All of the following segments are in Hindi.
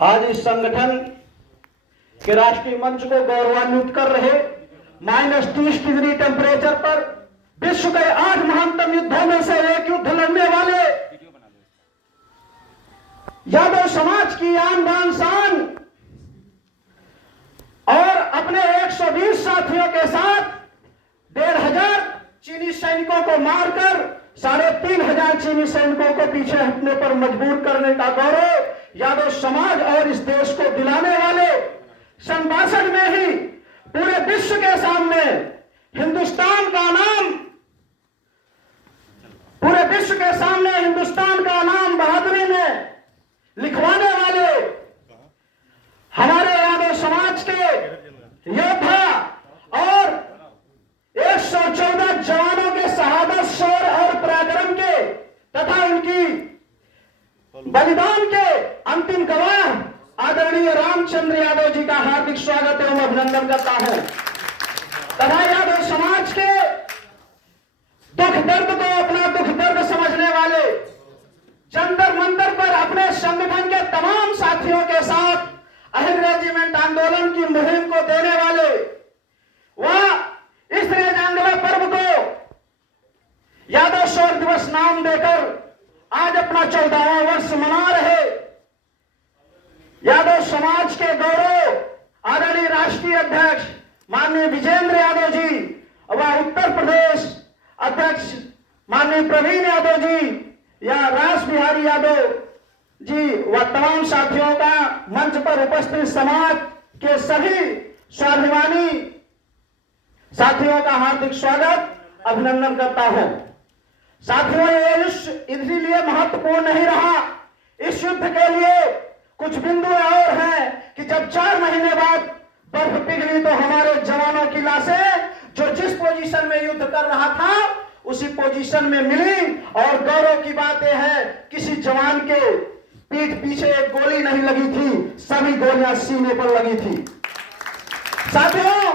आज इस संगठन के राष्ट्रीय मंच को गौरवान्वित कर रहे -30 डिग्री टेम्परेचर पर विश्व के 8 महानतम युद्धों में से एक युद्ध लड़ने वाले यादव समाज की आन बान शान और अपने 120 साथियों के साथ 1500 चीनी सैनिकों को मारकर 3500 चीनी सैनिकों को पीछे हटने पर मजबूर करने का गौरव यादव समाज और इस देश को दिलाने वाले 62 में ही पूरे विश्व के सामने हिंदुस्तान का नाम, पूरे विश्व के सामने हिंदुस्तान का नाम बहादुरी में लिखवाने वाले हमारे यादव समाज के योद्धा और 114 जवानों के शहादत, शौर्य और पराक्रम के तथा उनकी बलिदान के अंतिम गवाह आदरणीय रामचंद्र यादव जी का हार्दिक स्वागत एवं अभिनंदन करता हूं तथा यादव समाज के दुख दर्द को अपना दुख दर्द समझने वाले जंतर मंतर पर अपने संगठन के तमाम साथियों के साथ अहिंद रेजिमेंट आंदोलन की मुहिम को देने वाले वह इस रेजांगला पर्व को यादव शौर्य दिवस नाम देकर आज अपना 14वां वर्ष मना रहे यादव समाज के गौरव आदरणीय राष्ट्रीय अध्यक्ष माननीय विजेंद्र यादव जी व उत्तर प्रदेश अध्यक्ष माननीय प्रवीण यादव जी या रास बिहारी यादव जी व तमाम साथियों का मंच पर उपस्थित समाज के सभी स्वाभिमानी साथियों का हार्दिक स्वागत अभिनंदन करता हूं। साथियों, ये युद्ध इसलिए महत्वपूर्ण नहीं रहा, इस युद्ध के लिए कुछ बिंदु और हैं कि जब 4 महीने बाद बर्फ पिघली तो हमारे जवानों की लाशें जो जिस पोजीशन में युद्ध कर रहा था उसी पोजीशन में मिली और गौरव की बात यह है किसी जवान के पीठ पीछे एक गोली नहीं लगी थी, सभी गोलियां सीने पर लगी थी। साथियों,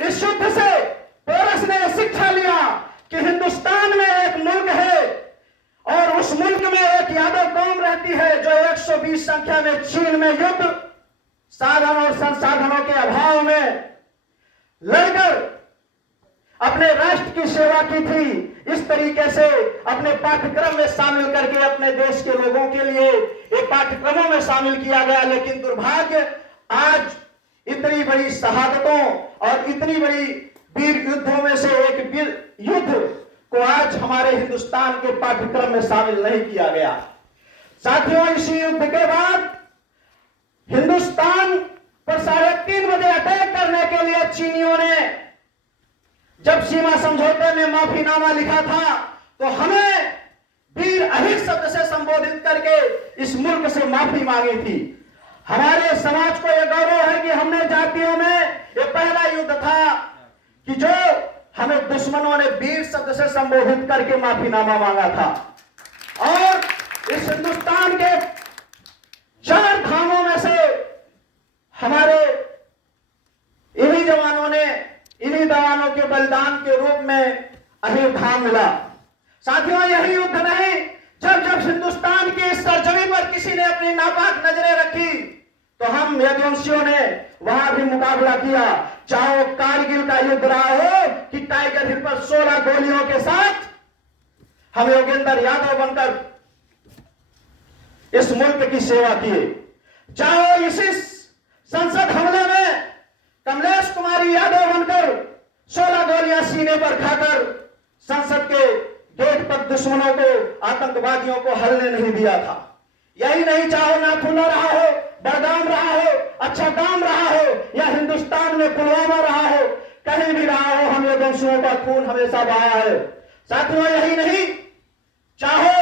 इस युद्ध से पोरस ने शिक्षा लिया कि हिंदुस्तान में एक मुल्क है और उस मुल्क में एक यादव कौम रहती है जो 120 संख्या में चीन में युद्ध साधन और संसाधनों के अभाव में लड़कर अपने राष्ट्र की सेवा की थी। इस तरीके से अपने पाठ्यक्रम में शामिल करके अपने देश के लोगों के लिए ये पाठ्यक्रमों में शामिल किया गया, लेकिन दुर्भाग्य आज इतनी बड़ी शहादतों और इतनी बड़ी वीर युद्धों में से एक युद्ध को आज हमारे हिंदुस्तान के पाठ्यक्रम में शामिल नहीं किया गया। साथियों, इसी युद्ध के बाद हिंदुस्तान पर 3:30 बजे अटैक करने के लिए चीनियों ने जब सीमा समझौते में माफीनामा लिखा था तो हमें वीर अहिर शब्द से संबोधित करके इस मुल्क से माफी मांगी थी। हमारे समाज को यह गौरव है कि हमने जातियों में यह पहला युद्ध था कि जो हमें दुश्मनों ने वीर शब्द से संबोधित करके माफीनामा मांगा था और इस हिंदुस्तान के 4 धामों में से हमारे इन्हीं जवानों ने इन्हीं जवानों के बलिदान के रूप में अहिर धाम मिला। साथियों, यही युद्ध नहीं, जब हिंदुस्तान की इस सरजमी पर किसी ने अपनी नापाक नजरें रखी तो हम यदुवंशियों ने वहां भी मुकाबला किया, चाहे वो कारगिल का युद्ध रहा हो कि टाइगर हिल पर 16 गोलियों के साथ हम योगेंद्र यादव बनकर इस मुल्क की सेवा किए, चाहे इसी संसद हमले में कमलेश कुमारी यादव बनकर 16 गोलियां सीने पर खाकर संसद के गेट पर दुश्मनों को, आतंकवादियों को हलने नहीं दिया था। यही नहीं, चाहे नाथुला रहा हो, बड़गाम रहा हो, अच्छा गांव रहा हो या हिंदुस्तान में पुलवामा रहा हो, कहीं भी रहा हो, हम यदुवंशियों का खून हमेशा बहाया है। साथियों, यही नहीं, चाहे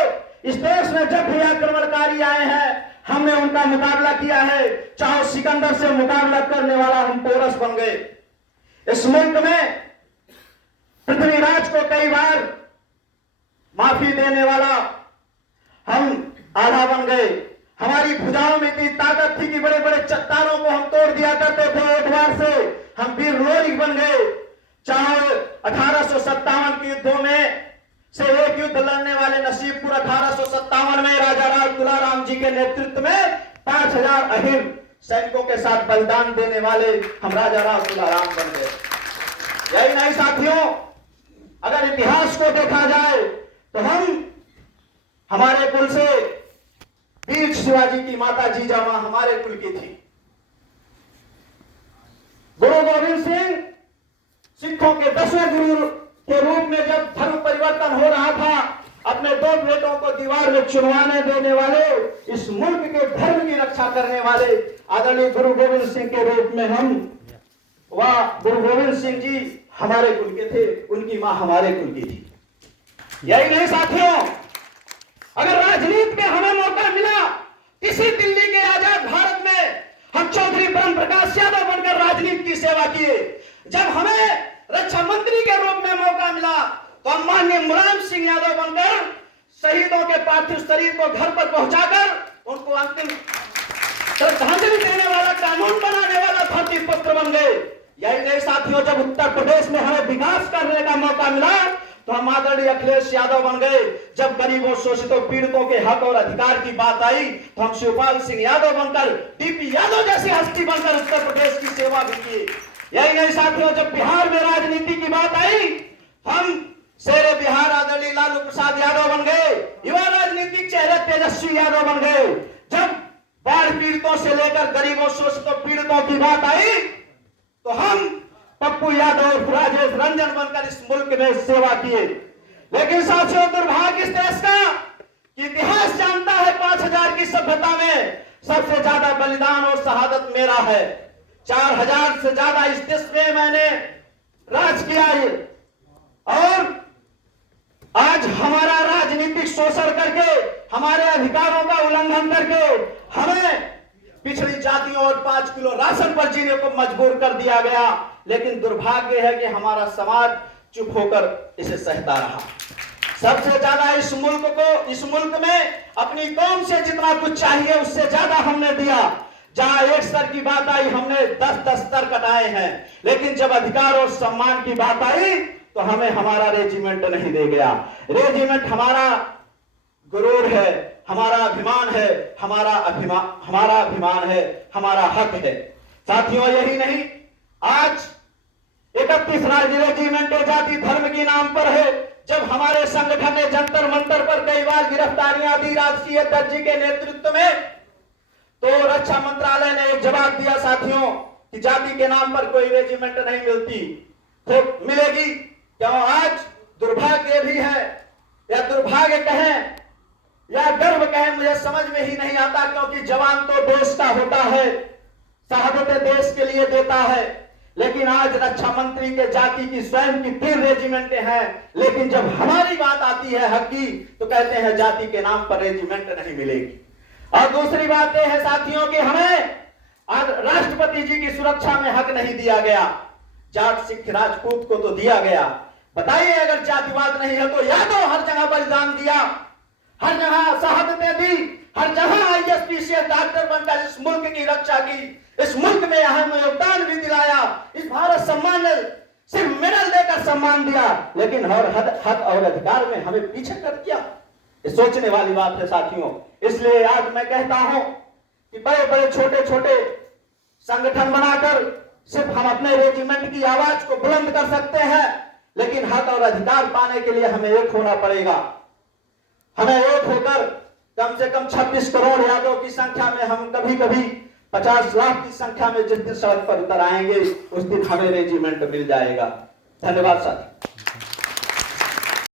इस देश में जब भी आक्रमणकारी आए हैं हमने उनका मुकाबला किया है, चाहे सिकंदर से मुकाबला करने वाला हम पोरस बन गए। इस मुल्क में पृथ्वीराज को कई बार माफी देने वाला हम आधा बन गए। हमारी भुजाओं में इतनी ताकत थी कि बड़े बड़े चट्टानों को हम तोड़ दिया करते थे, एक बार से हम वीर लोरिक बन गए। चाहे 1857 के युद्धों में से एक युद्ध लड़ने वाले नसीबपुर 1857 में राजा राम तुलाराम जी के नेतृत्व में 5,000 अहिर सैनिकों के साथ बलिदान देने वाले हम राजा राम तुलाराम बन गए। यही नहीं साथियों, अगर इतिहास को देखा जाए तो हमारे कुल से वीर शिवाजी की माता जीजामां हमारे कुल की थी। गुरु गोविंद सिंह सिखों के 10वें गुरु के रूप में जब धर्म परिवर्तन हो रहा था, अपने 2 बेटों को दीवार में चुनवाने देने वाले, इस मुल्क के धर्म की रक्षा करने वाले आदरणीय गुरु गोविंद सिंह के रूप में गुरु गोविंद सिंह जी हमारे कुल के थे, उनकी मां हमारे कुल की थी। यही नहीं साथियों, अगर राजनीति में हमें मौका मिला, इसी दिल्ली के आजाद भारत में हम चौधरी ब्रह्म प्रकाश यादव बनकर राजनीति की सेवा किए। जब हमें रक्षा मंत्री के रूप में मौका मिला तो हम माननीय मुलायम सिंह यादव बनकर शहीदों के पार्थिव शरीर को घर पर पहुंचाकर उनको अंतिम श्रद्धांजलि देने वाला, कानून बनाने वाला धरती पुत्र बन गए। यही नहीं साथियों, जब उत्तर प्रदेश में हमें विकास करने का मौका मिला तो हम आदरणीय अखिलेश यादव बन गए। जब गरीबों, शोषितों, पीड़ितों के हक और अधिकार की बात आई तो हम शिवपाल सिंह यादव बनकर, डीपी यादव जैसी हस्ती बनकर उत्तर प्रदेश की सेवा भी की। यही नहीं साथियों, जब बिहार में राजनीति की बात आई हम शेरे बिहार आदरणीय लालू प्रसाद यादव बन गए। युवा राजनीतिक चेहरे तेजस्वी यादव बन गए। जब बाढ़ पीड़ितों से लेकर गरीबों, शोषितों, पीड़ितों की बात आई तो हम पप्पू यादव और राजेश रंजन बनकर इस मुल्क में सेवा किए। लेकिन साथियों, दुर्भाग्य इस देश का कि इतिहास जानता है 5,000 की सभ्यता में सबसे ज्यादा बलिदान और शहादत मेरा है। 4,000 से ज्यादा इस देश में मैंने राज किया है और आज हमारा राजनीतिक शोषण करके, हमारे अधिकारों का उल्लंघन करके हमें पिछड़ी जातियों और 5 किलो राशन पर जीने को मजबूर कर दिया गया। लेकिन दुर्भाग्य है कि हमारा समाज चुप होकर इसे सहता रहा। सबसे ज्यादा इस मुल्क में अपनी कौम से जितना कुछ चाहिए उससे ज्यादा हमने दिया। जहां 1 स्तर की बात आई हमने 10-10 स्तर कटाए हैं। लेकिन जब अधिकार और सम्मान की बात आई तो हमें हमारा रेजिमेंट नहीं दे गया। रेजिमेंट हमारा गुरूर है, हमारा अभिमान है, हमारा अभिमान है, हमारा हक है। साथियों, यही नहीं, आज 31 रेजिमेंट जाति धर्म के नाम पर है। जब हमारे संगठन ने जंतर मंतर पर कई बार गिरफ्तारियां दी राष्ट्रीय अध्यक्ष जी के नेतृत्व में, तो रक्षा मंत्रालय ने एक जवाब दिया साथियों कि जाति के नाम पर कोई रेजिमेंट नहीं मिलती, तो मिलेगी क्यों? आज दुर्भाग्य भी है, या दुर्भाग्य कहें या गर्व कहें, मुझे समझ में ही नहीं आता। क्योंकि जवान तो देश का होता है, शहादतें देश के लिए देता है। लेकिन आज रक्षा मंत्री के जाति की स्वयं की 3 रेजिमेंटें हैं, लेकिन जब हमारी बात आती है हक की तो कहते हैं जाति के नाम पर रेजिमेंट नहीं मिलेगी। और दूसरी बात यह है साथियों कि हमें आज राष्ट्रपति जी की सुरक्षा में हक नहीं दिया गया। जाट, सिख, राजपूत को तो दिया गया। बताइए, अगर जातिवाद नहीं है तो यादव हर जगह बलिदान दिया, हर जगह शहादतें दी, हर जगह ISPCS डॉक्टर बनकर इस मुल्क की रक्षा की, इस मुल्क में अहम योगदान भी दिलाया। इस भारत सम्मान ने सिर्फ मेडल देकर सम्मान दिया, लेकिन हक और अधिकार में हमें पीछे कर दिया। ये सोचने वाली बात है साथियों। इसलिए आज मैं कहता हूं कि बड़े बड़े छोटे छोटे संगठन बनाकर सिर्फ हम अपने रेजिमेंट की आवाज को बुलंद कर सकते हैं, लेकिन हक और अधिकार पाने के लिए हमें एक होना पड़ेगा। हमें एक होकर कम से कम 26 करोड़ यादव की संख्या में, हम कभी कभी 50 लाख की संख्या में जिस दिन सड़क पर उतर आएंगे उस दिन हमें रेजिमेंट मिल जाएगा। धन्यवाद साथी।